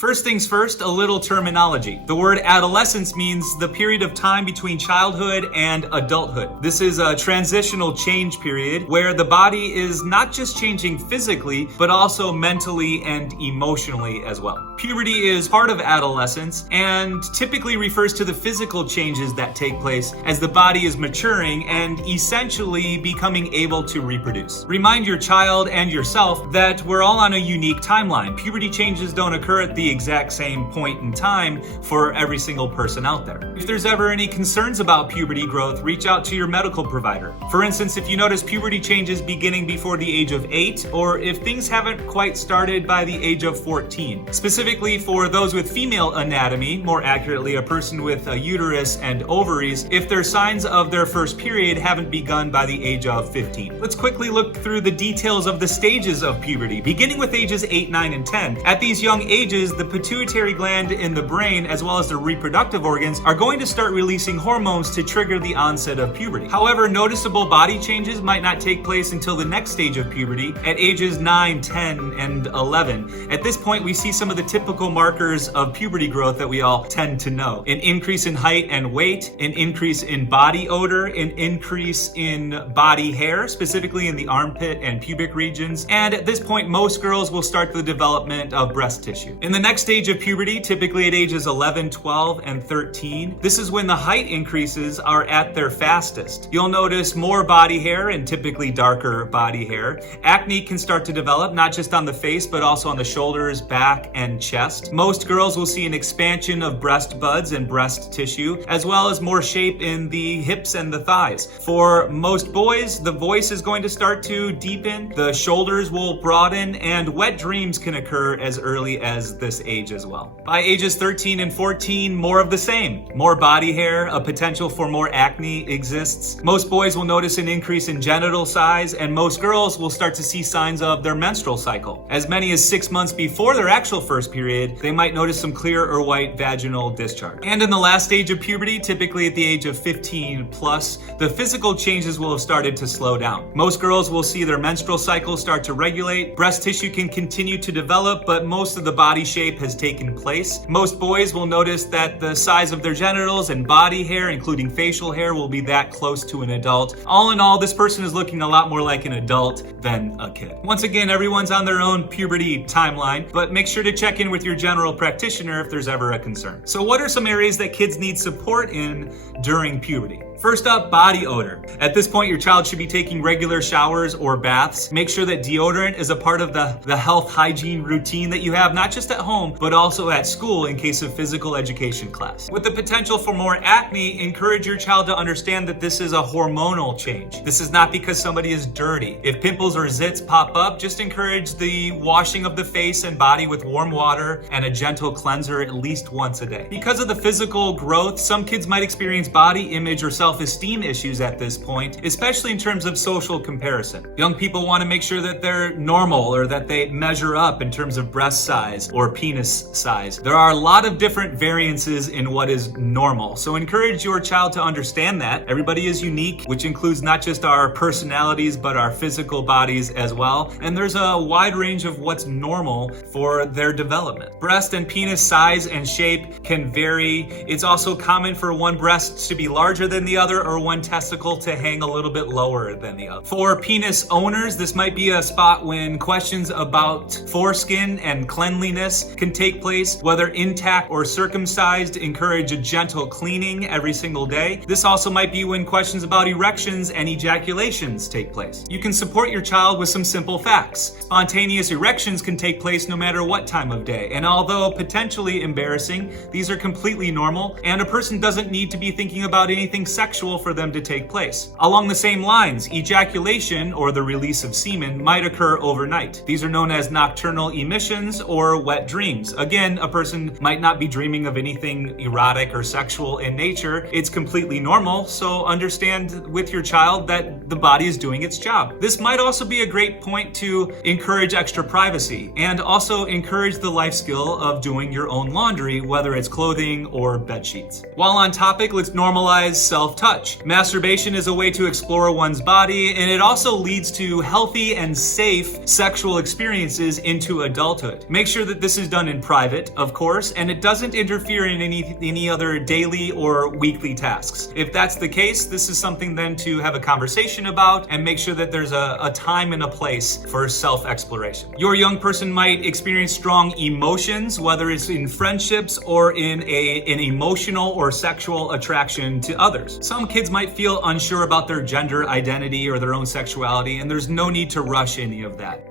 First things first, a little terminology. The word adolescence means the period of time between childhood and adulthood. This is a transitional change period where the body is not just changing physically, but also mentally and emotionally as well. Puberty is part of adolescence and typically refers to the physical changes that take place as the body is maturing and essentially becoming able to reproduce. Remind your child and yourself that we're all on a unique timeline. Puberty changes don't occur at the exact same point in time for every single person out there. If there's ever any concerns about puberty growth, reach out to your medical provider. For instance, if you notice puberty changes beginning before the age of 8, or if things haven't quite started by the age of 14. Specifically for those with female anatomy, more accurately a person with a uterus and ovaries, if their signs of their first period haven't begun by the age of 15. Let's quickly look through the details of the stages of puberty, beginning with ages 8, 9, and 10. At these young ages, the pituitary gland in the brain, as well as the reproductive organs, are going to start releasing hormones to trigger the onset of puberty. However, noticeable body changes might not take place until the next stage of puberty, at ages 9, 10, and 11. At this point, we see some of the typical markers of puberty growth that we all tend to know. An increase in height and weight, an increase in body odor, an increase in body hair, specifically in the armpit and pubic regions, and at this point, most girls will start the development of breast tissue. In the next stage of puberty, typically at ages 11, 12, and 13, this is when the height increases are at their fastest. You'll notice more body hair and typically darker body hair. Acne can start to develop, not just on the face, but also on the shoulders, back, and chest. Most girls will see an expansion of breast buds and breast tissue, as well as more shape in the hips and the thighs. For most boys, the voice is going to start to deepen, the shoulders will broaden, and wet dreams can occur as early as this age as well. By ages 13 and 14, more of the same. More body hair, a potential for more acne exists. Most boys will notice an increase in genital size, and most girls will start to see signs of their menstrual cycle. As many as 6 months before their actual first period, they might notice some clear or white vaginal discharge. And in the last stage of puberty, typically at the age of 15 plus, the physical changes will have started to slow down. Most girls will see their menstrual cycle start to regulate. Breast tissue can continue to develop, but most of the body shape has taken place. Most boys will notice that the size of their genitals and body hair, including facial hair, will be that close to an adult. All in all, this person is looking a lot more like an adult than a kid. Once again, everyone's on their own puberty timeline, but make sure to check in with your general practitioner if there's ever a concern. So what are some areas that kids need support in during puberty? First up, body odor. At this point, your child should be taking regular showers or baths. Make sure that deodorant is a part of the health hygiene routine that you have, not just at home, but also at school in case of physical education class. With the potential for more acne, encourage your child to understand that this is a hormonal change. This is not because somebody is dirty. If pimples or zits pop up, just encourage the washing of the face and body with warm water and a gentle cleanser at least once a day. Because of the physical growth, some kids might experience body image or self-esteem issues at this point, especially in terms of social comparison. Young people want to make sure that they're normal or that they measure up in terms of breast size or penis size. There are a lot of different variances in what is normal, so encourage your child to understand that everybody is unique, which includes not just our personalities but our physical bodies as well, and there's a wide range of what's normal for their development. Breast and penis size and shape can vary. It's also common for one breast to be larger than the other or one testicle to hang a little bit lower than the other. For penis owners, this might be a spot when questions about foreskin and cleanliness can take place. Whether intact or circumcised, encourage a gentle cleaning every single day. This also might be when questions about erections and ejaculations take place. You can support your child with some simple facts. Spontaneous erections can take place no matter what time of day, and although potentially embarrassing, these are completely normal, and a person doesn't need to be thinking about anything sexual for them to take place. Along the same lines, ejaculation, or the release of semen, might occur overnight. These are known as nocturnal emissions or wet dreams. Again, a person might not be dreaming of anything erotic or sexual in nature. It's completely normal, so understand with your child that the body is doing its job. This might also be a great point to encourage extra privacy and also encourage the life skill of doing your own laundry, whether it's clothing or bed sheets. While on topic, let's normalize self self-touch. Masturbation is a way to explore one's body, and it also leads to healthy and safe sexual experiences into adulthood. Make sure that this is done in private, of course, and it doesn't interfere in any other daily or weekly tasks. If that's the case, this is something then to have a conversation about and make sure that there's a time and a place for self-exploration. Your young person might experience strong emotions, whether it's in friendships or in an emotional or sexual attraction to others. Some kids might feel unsure about their gender identity or their own sexuality, and there's no need to rush any of that.